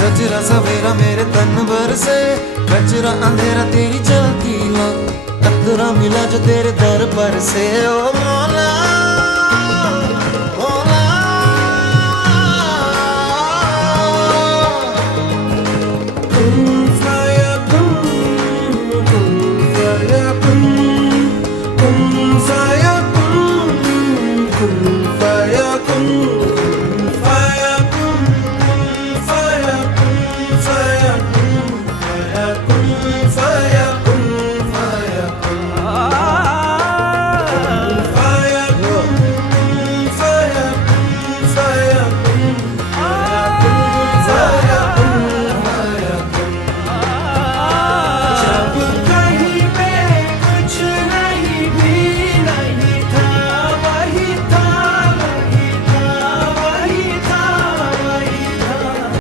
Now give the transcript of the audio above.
सजरा सवेरा मेरे तन भर से, कचरा अंधेरा तेरी जलती ला, कतरा मिला जो तेरे दर पर से। ओ मौला